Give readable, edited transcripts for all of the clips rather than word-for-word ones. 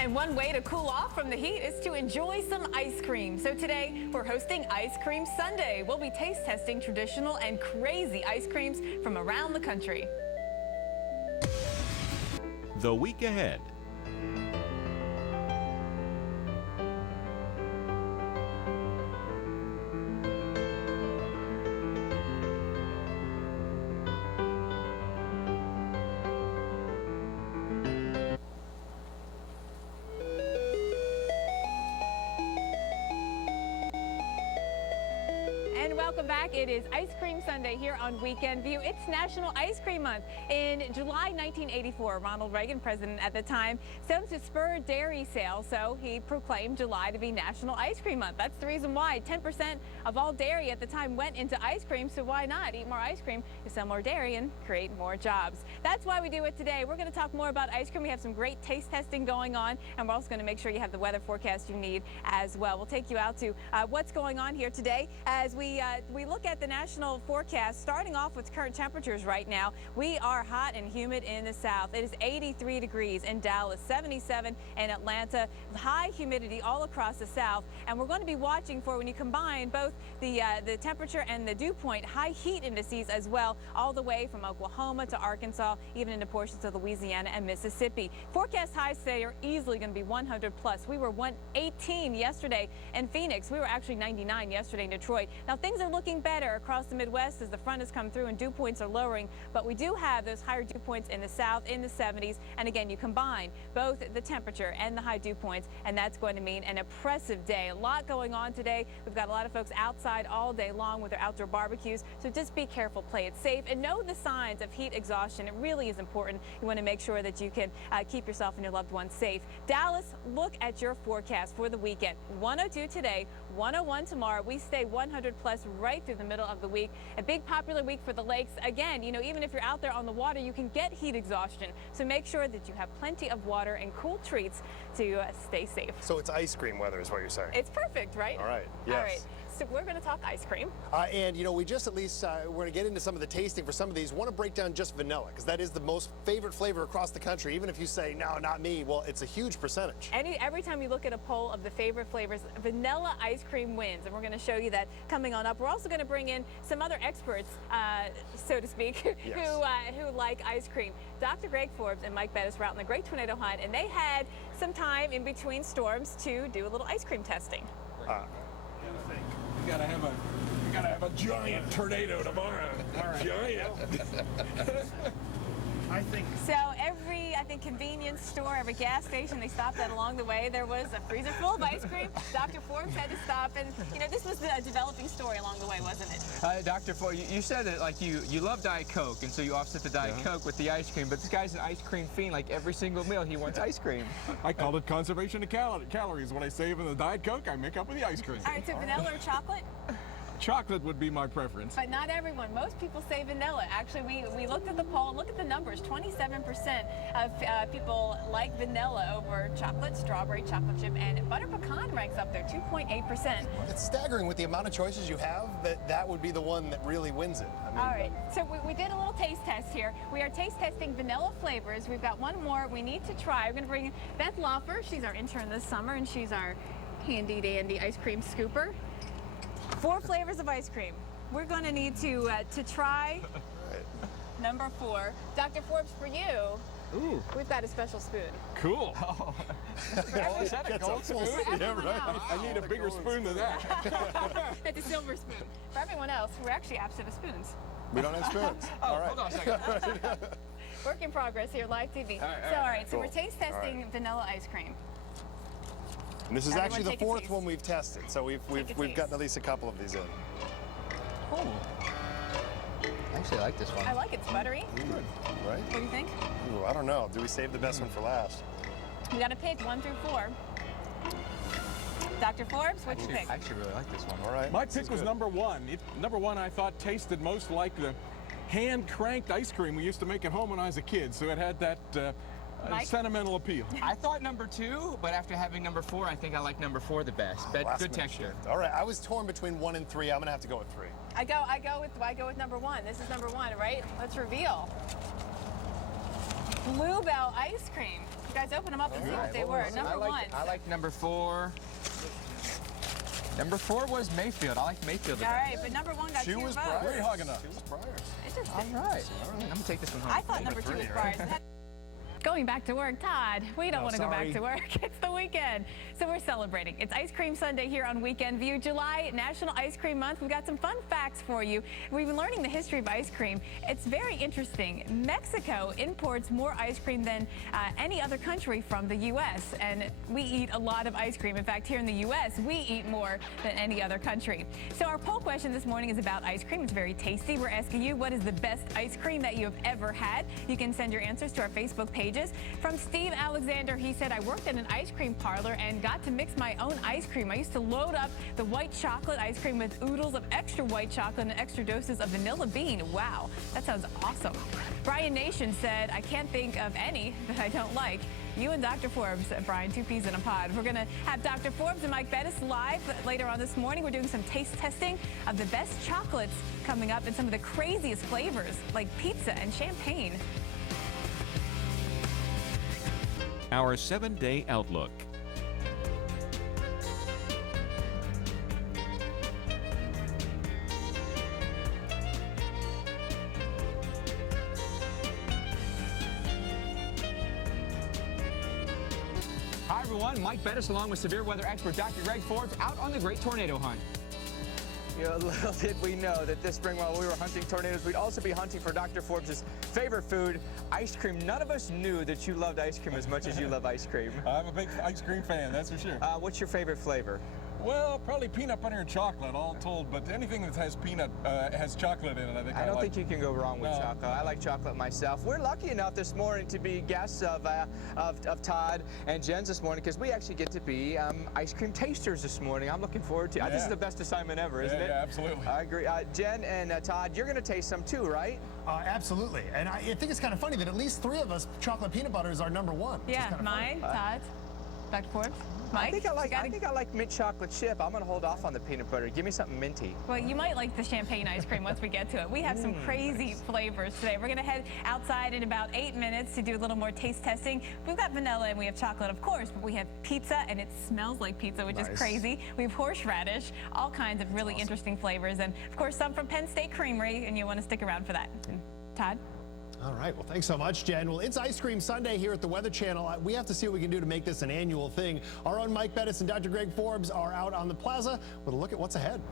And one way to cool off from the heat is to enjoy some ice cream. So today we're hosting Ice Cream Sunday. We'll be taste testing traditional and crazy ice creams from around the country. The week ahead. And welcome back. It is Ice Cream Sunday here on Weekend View. It's National Ice Cream Month. In July 1984, Ronald Reagan, president at the time, set to spur dairy sales, so he proclaimed July to be National Ice Cream Month. That's the reason why 10% of all dairy at the time went into ice cream, so why not eat more ice cream to sell more dairy and create more jobs? That's why we do it today. We're going to talk more about ice cream. We have some great taste testing going on, and we're also going to make sure you have the weather forecast you need as well. We'll take you out to what's going on here today as we look at the national forecast, starting off with current temperatures right now. We are hot and humid in the south. It is 83 degrees in Dallas, 77 in Atlanta, high humidity all across the south. And we're going to be watching for, when you combine both the temperature and the dew point, high heat indices as well, all the way from Oklahoma to Arkansas, even into portions of Louisiana and Mississippi. Forecast highs today are easily going to be 100 plus. We were 118 yesterday in Phoenix. We were actually 99 yesterday in Detroit. Now things are looking better across the Midwest as the front has come through and dew points are lowering, but we do have those higher dew points in the south in the 70s. And again, you combine both the temperature and the high dew points, and that's going to mean an oppressive day. A lot going on today. We've got a lot of folks outside all day long with their outdoor barbecues, so just be careful, play it safe, and know the signs of heat exhaustion. It really is important. You want to make sure that you can keep yourself and your loved ones safe. Dallas, look at your forecast for the weekend. 102 today, 101 tomorrow. We stay 100 plus right through the middle of the week. A big popular week for the lakes. Again, you know, even if you're out there on the water, you can get heat exhaustion. So make sure that you have plenty of water and cool treats to stay safe. So it's ice cream weather is what you're saying? It's perfect, right? All right, yes. All right. So we're going to talk ice cream. And, you know, we just at least, we're going to get into some of the tasting for some of these. Want to break down just vanilla, because that is the most favorite flavor across the country. Even if you say, no, not me, well, it's a huge percentage. Every time you look at a poll of the favorite flavors, vanilla ice cream wins. And we're going to show you that coming on up. We're also going to bring in some other experts, so to speak, yes, who like ice cream. Dr. Greg Forbes and Mike Bettis were out in the Great Tornado Hunt, and they had some time in between storms to do a little ice cream testing. We gotta have a giant tornado tomorrow. Giant. I think so. Every convenience store, every gas station they stopped at along the way, there was a freezer full of ice cream. Dr. Forbes had to stop, and you know, this was a developing story along the way, wasn't it? Dr. Forbes, you said that like you love Diet Coke, and so you offset the Diet Coke with the ice cream. But this guy's an ice cream fiend. Like every single meal, he wants ice cream. I call it conservation of calories. When I save in the Diet Coke, I make up with the ice cream. All right, so vanilla or chocolate? Chocolate would be my preference. But not everyone. Most people say vanilla. Actually, we looked at the poll, look at the numbers. 27% of people like vanilla over chocolate, strawberry, chocolate chip, and butter pecan ranks up there, 2.8%. it's staggering with the amount of choices you have that would be the one that really wins it. I mean, all right, so we did a little taste test here. We are taste testing vanilla flavors. We've got one more we need to try. We're going to bring Beth Loffer. She's our intern this summer, and she's our handy dandy ice cream scooper. 4 flavors of ice cream. We're going to need to try number 4. Dr. Forbes, for you, ooh, we've got a special spoon. Cool. Oh. Is that a gold spoon? Yeah, right. I need a bigger spoon than that. It's a silver spoon. For everyone else, we're actually absent of spoons. we don't have spoons. Oh, All right. hold on a second. Work in progress here, live TV. All right, so we're taste testing vanilla ice cream. And this is Everyone actually the take a 4th taste. one we've tested, so we've gotten at least a couple of these in. Oh. I actually like this one. I like it. It's buttery. Right? What do you think? Ooh, I don't know. Do we save the best one for last? We got to pick 1 through 4. Dr. Forbes, what do you pick? I actually really like this one. All right. My pick was number 1. Number 1 I thought tasted most like the hand-cranked ice cream we used to make at home when I was a kid, so it had that sentimental appeal. I thought number 2, but after having number 4, I think I like number 4 the best. But Last good minute texture. shift. All right, I was torn between 1 and 3. I'm gonna have to go with 3. I go with number 1. This is number 1, right? Let's reveal. Bluebell ice cream. You guys open them up and see what they were. Number one. I like number 4. Number 4 was Mayfield. I like Mayfield. All right, but number 1 got 2 votes. Very hug enough. Interesting. All right. I'm going to take this one home. I thought number 2 was Briar's. Going back to work, Todd, we don't want to go back to work. It's the weekend, so we're celebrating. It's Ice Cream Sunday here on Weekend View. July, National Ice Cream Month. We've got some fun facts for you. We've been learning the history of ice cream. It's very interesting. Mexico imports more ice cream than any other country from the U.S., and we eat a lot of ice cream. In fact, here in the U.S., we eat more than any other country. So our poll question this morning is about ice cream. It's very tasty. We're asking you, what is the best ice cream that you have ever had? You can send your answers to our Facebook page. From Steve Alexander, he said, I worked in an ice cream parlor and got to mix my own ice cream. I used to load up the white chocolate ice cream with oodles of extra white chocolate and extra doses of vanilla bean. Wow, that sounds awesome. Brian Nation said, I can't think of any that I don't like. You and Dr. Forbes, Brian, 2 peas in a pod. We're going to have Dr. Forbes and Mike Bettis live later on this morning. We're doing some taste testing of the best chocolates coming up and some of the craziest flavors like pizza and champagne. Our 7-day outlook. Hi, everyone. Mike Bettis along with severe weather expert Dr. Greg Forbes out on the great tornado hunt. You know, little did we know that this spring while we were hunting tornadoes, we'd also be hunting for Dr. Forbes' favorite food, ice cream. None of us knew that you loved ice cream as much as you love ice cream. I'm a big ice cream fan, that's for sure. What's your favorite flavor? Well, probably peanut butter and chocolate, all told, but anything that has has chocolate in it, I think I don't like. think you can go wrong with No. chocolate. I like chocolate myself. We're lucky enough this morning to be guests of Todd and Jen's this morning because we actually get to be ice cream tasters this morning. I'm looking forward to it. This is the best assignment ever, isn't it? Yeah, absolutely. I agree. Jen and Todd, you're going to taste some too, right? Absolutely. And I think it's kind of funny that at least 3 of us, chocolate peanut butter is our number 1. Yeah, mine, Todd, Dr. Forbes, Mike. I think I like mint chocolate chip. I'm going to hold off on the peanut butter. Give me something minty. Well, you might like the champagne ice cream once we get to it. We have some crazy flavors today. We're going to head outside in about 8 minutes to do a little more taste testing. We've got vanilla and we have chocolate, of course, but we have pizza and it smells like pizza, which is crazy. We have horseradish, all kinds of really interesting flavors, and of course some from Penn State Creamery, and you want to stick around for that. And Todd? All right, well, thanks so much, Jen. Well, it's Ice Cream Sunday here at the Weather Channel. We have to see what we can do to make this an annual thing. Our own Mike Bettis and Dr. Greg Forbes are out on the plaza with a look at what's ahead.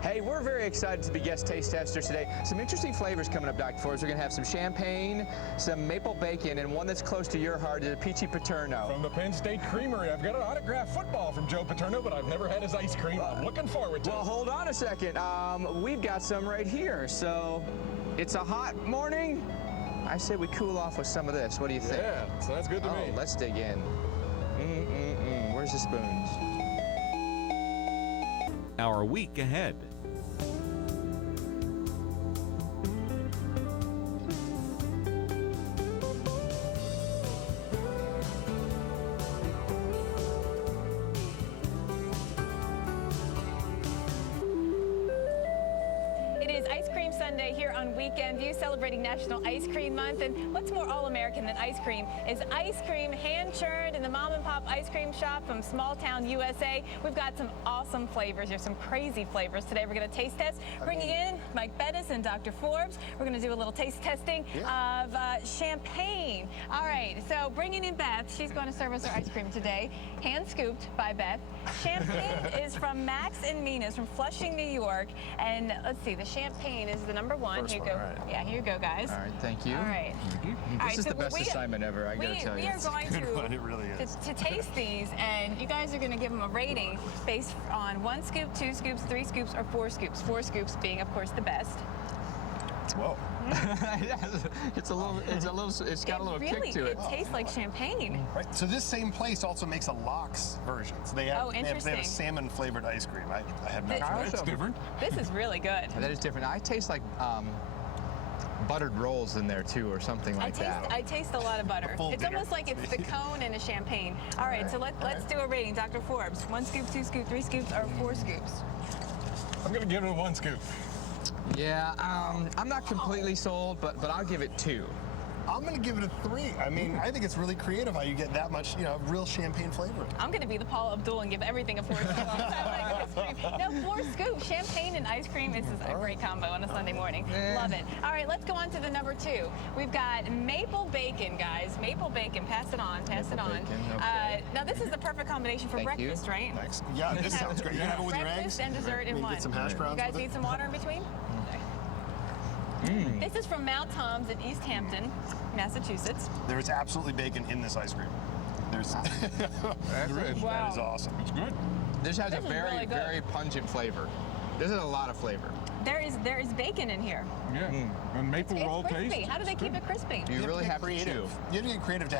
Hey, we're very excited to be guest taste testers today. Some interesting flavors coming up, Dr. Forbes. We're going to have some champagne, some maple bacon, and one that's close to your heart is a peachy paterno. From the Penn State Creamery, I've got an autographed football from Joe Paterno, but I've never had his ice cream. I'm looking forward to it. Well, hold on a second. We've got some right here. So it's a hot morning. I say we cool off with some of this. What do you think? Yeah, so that's good to me. Let's dig in. Where's the spoons? Our week ahead. Sunday here on Weekend View, celebrating National Ice Cream Month. And what's more all-American than ice cream is ice cream hand-churned in the mom-and-pop ice cream shop from small town USA. We've got some awesome flavors. There's some crazy flavors today. We're going to taste test. Bringing in Mike Bettis and Dr. Forbes. We're going to do a little taste testing of champagne. All right, so bringing in Beth. She's going to serve us our ice cream today. Hand-scooped by Beth. Champagne is from Max and Mina's from Flushing, New York. And let's see, the champagne is the number one. First Here you go. one, right. Yeah, here you go, guys. All right, thank you. All right. This is the best assignment ever, I gotta tell you. We are going to, It really is. to taste these, and you guys are going to give them a rating based on 1 scoop, 2 scoops, 3 scoops, or 4 scoops. 4 scoops being, of course, the best. Whoa. It's got a little kick to it. It tastes like champagne. Right. So this same place also makes a lox version. So they have, they have a salmon flavored ice cream. I have not tried it. It's different. This is really good. That is different. I taste like buttered rolls in there too, or something like that. I taste a lot of butter. full It's dinner. almost like it's the cone and a champagne. All right, so let's do a rating. Dr. Forbes, 1 scoop, 2 scoops, 3 scoops, or 4 scoops? I'm going to give it a 1 scoop. Yeah, I'm not completely sold, but I'll give it 2. I'm going to give it a 3. I mean, I think it's really creative how you get that much, real champagne flavor. I'm going to be the Paula Abdul and give everything a 4 scoops. I like ice cream. No, 4 scoops. Champagne and ice cream. This is a great combo on a Sunday morning. Love it. All right, let's go on to the number 2. We've got maple bacon, guys. Maple bacon. Pass it on. Pass it on. Okay. Now, this is the perfect combination for breakfast, right? Thanks. Yeah, this sounds great. You can have it with your eggs. Breakfast and dessert in one. Get some hash browns. You guys with it. need some water in between? This is from Mount Tom's in East Hampton, Massachusetts. There's absolutely bacon in this ice cream. There's. Wow. That is awesome. It's good. This has This a is very, really good. very pungent flavor. This is a lot of flavor. There is bacon in here. Yeah. And maple roll It's crispy. taste. How do they keep it crispy? You really have to chew. You have to get creative to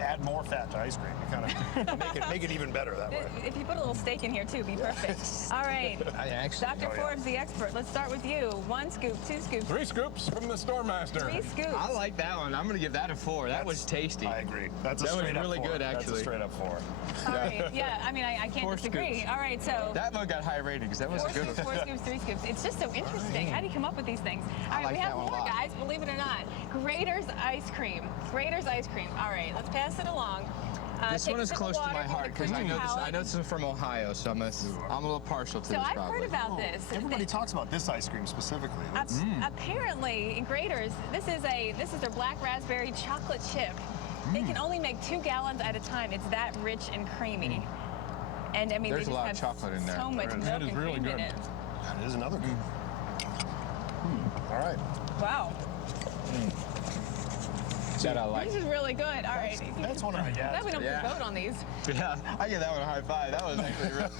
add more fat to ice cream. You kind of make it even better that way. If you put a little steak in here too, it'd be perfect. All right. I actually, Dr. Forbes, the expert. Let's start with you. 1 scoop, 2 scoops, 3 scoops from the store master. 3 scoops. I like that one. I'm going to give that a 4. That was tasty. I agree. That's a That was straight up really 4. good, That's a actually. straight up 4. All right. Yeah, I mean, I can't 4 disagree. scoops. All right, so That one got high ratings. That was 4 a good scoops, one. 4 scoops, 3 scoops. It's just so interesting. How do you come up with these things? All right, like we have that one a more, lot. guys, believe it or not. Grater's ice cream. Grater's ice cream. All right, let's pass it along. This Take one a is sip of close to water my for the heart because I creamy know this. I palate. know this is from Ohio, so I'm a little partial to So this. I've probably. heard about this. Everybody talks about this ice cream specifically. Apparently, in Grater's, this is their black raspberry chocolate chip. They can only make 2 gallons at a time. It's that rich and creamy. And I mean, There's they a just lot have of chocolate in there. so much milk That is and really cream in good. it. That is another good. Wow, That I like. this is really good. All right, That's one of my glad we don't Yeah. vote on these. Yeah, I give that one a high 5. That was actually real.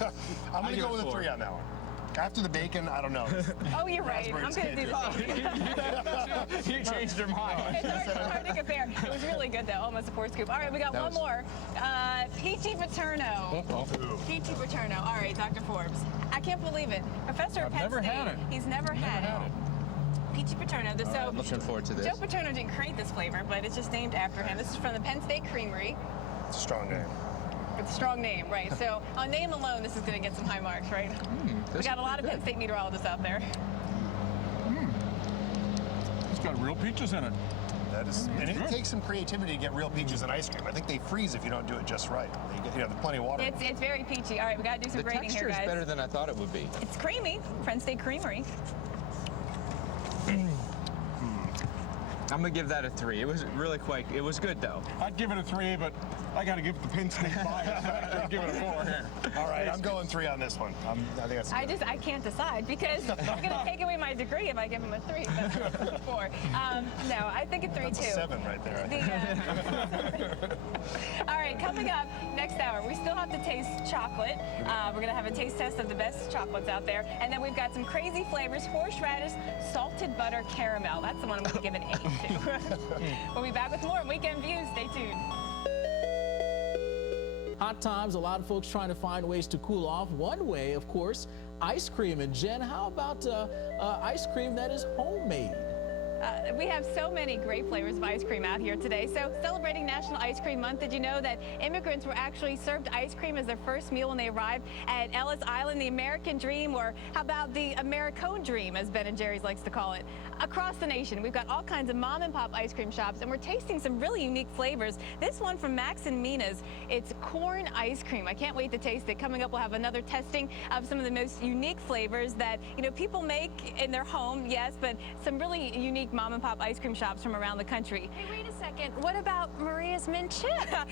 I'm going to give go it with a 4. 3 on that one. After the bacon, I don't know. Oh, you're right. I'm Raspberries going to do the same. You changed your mind. It's hard to compare. It was really good, though. Almost a 4 scoop. All right, we got That one was- more. Peachy Paterno. Peachy Paterno. All right, Dr. Forbes. I can't believe it. Professor at I've Penn never State. had it. He's never had it. Peachy Paterno. So I'm looking forward to this. Joe Paterno didn't create this flavor, but it's just named after him. This is from the Penn State Creamery. It's a strong name. It's a strong name, right? So on name alone, this is going to get some high marks, right? We got a lot of Penn State meteorologists out there. It's got real peaches in it. That is, and it good. takes some creativity to get real peaches in ice cream. I think they freeze if you don't do it just right. There's plenty of water. It's very peachy. All right, we got to do some The grading texture here, is guys. better than I thought it would be. It's creamy. Penn State Creamery. I'm gonna give that a 3. It was really quite. It was good though. I'd give it a 3, but I got to give it the Penn State bias factor and give it a 4 here. All right, I'm going 3 on this one. I think that's good. I can't decide because you're going to take away my degree if I give him a 3. That's a 4. No, I think a 3 That's too. a 7 right there. I think. All right, coming up next hour, we still have to taste chocolate. We're going to have a taste test of the best chocolates out there. And then we've got some crazy flavors, horseradish, salted butter, caramel. That's the one I'm going to give an 8 to. We'll be back with more Weekend Views. Stay tuned. Hot times, a lot of folks trying to find ways to cool off. One way, of course, ice cream. And Jen, how about ice cream that is homemade? We have so many great flavors of ice cream out here today. So celebrating National Ice Cream Month, did you know that immigrants were actually served ice cream as their first meal when they arrived at Ellis Island, the American dream, or how about the Americone dream, as Ben & Jerry's likes to call it? Across the nation, we've got all kinds of mom and pop ice cream shops, and we're tasting some really unique flavors. This one from Max and Mina's, it's corn ice cream. I can't wait to taste it. Coming up, we'll have another testing of some of the most unique flavors that, people make in their home, yes, but some really unique mom and pop ice cream shops from around the country. Hey, wait a second. What about Maria's mint chip?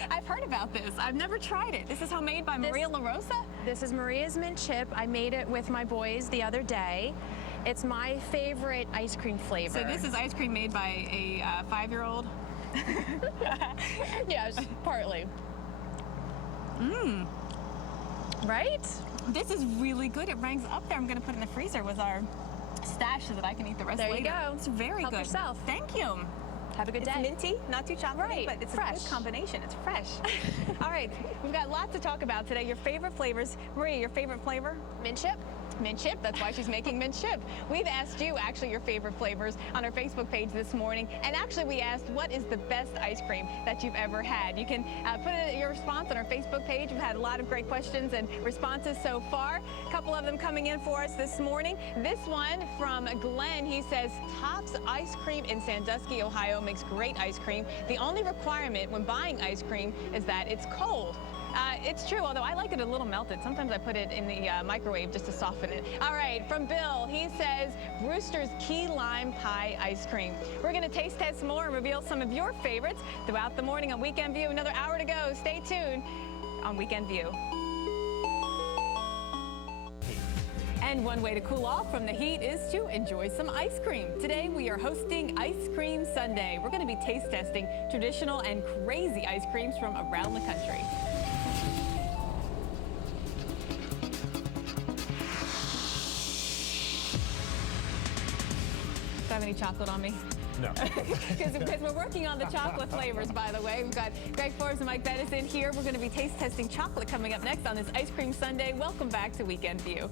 I've heard about this. I've never tried it. This is homemade by Maria LaRosa? This is Maria's mint chip. I made it with my boys the other day. It's my favorite ice cream flavor. So this is ice cream made by a 5-year-old? Yes, partly. Right? This is really good. It ranks up there. I'm going to put it in the freezer with our stash so that I can eat the rest There you later. go. It's very Help good. yourself. Thank you. Have a good It's day. minty, not too chocolatey, Right, but it's a fresh. good combination. It's fresh. All right, we've got lots to talk about today. Your favorite flavors. Maria, your favorite flavor? Mint chip? Mint chip. That's why she's making mint chip. We've asked you actually your favorite flavors on our Facebook page this morning, and actually we asked what is the best ice cream that you've ever had. You can put your response on our Facebook page. We've had a lot of great questions and responses so far. A couple of them coming in for us this morning. This one from Glenn. He says Tops Ice Cream in Sandusky, Ohio makes great ice cream. The only requirement when buying ice cream is that it's cold. It's true, although I like it a little melted. Sometimes I put it in the microwave just to soften it. All right, from Bill, he says Brewster's Key Lime Pie ice cream. We're going to taste test more and reveal some of your favorites throughout the morning on Weekend View. Another hour to go. Stay tuned on Weekend View. And one way to cool off from the heat is to enjoy some ice cream. Today we are hosting Ice Cream Sunday. We're going to be taste testing traditional and crazy ice creams from around the country. Do I have any chocolate on me? No. Because we're working on the chocolate flavors, by the way. We've got Greg Forbes and Mike Bettis in here. We're going to be taste testing chocolate coming up next on this Ice Cream Sunday. Welcome back to Weekend View.